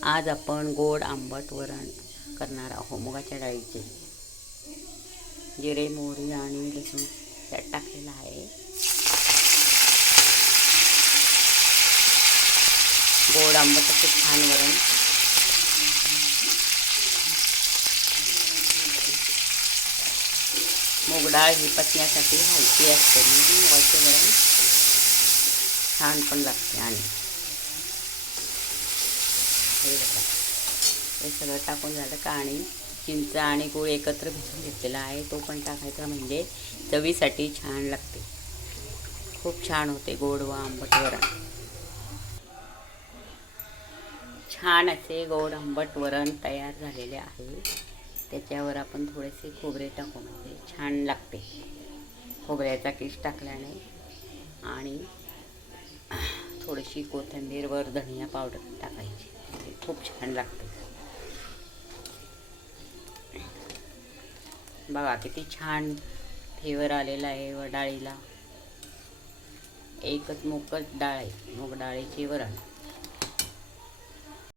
आज आपण गोड आंबट वरण करणार आहोत. मुगाच्या डाळीचे जिरे मोहरी आणि लसूण त्यात टाकलेला आहे. गोड आंबट असं छान वरण. मूग डाळ ही पचण्यासाठी हलकी असते म्हणून मुगाचे वरण छान पण लागते. आणि हे बघा, हे सगळं टाकून झालं का आणि चिंच आणि गूळ एकत्र भिजवून घेतलेला आहे तो पण टाकायचा, म्हणजे चवीसाठी छान लागते. खूप छान होते गोड व आंबट वरण. छान असे गोड आंबट वरण तयार झालेले आहे. त्याच्यावर आपण थोडेसे खोबरे टाकू, म्हणजे छान लागते. खोबऱ्याचा किस टाकल्याने आणि थोडीशी कोथिंबीर वर धनिया पावडर टाकायची, खूप छान लागते. बघा किती छान फ्लेवर आलेला आहे. व डाळीला एकच मूगच डाळ आहे, मूग डाळीचे वरण.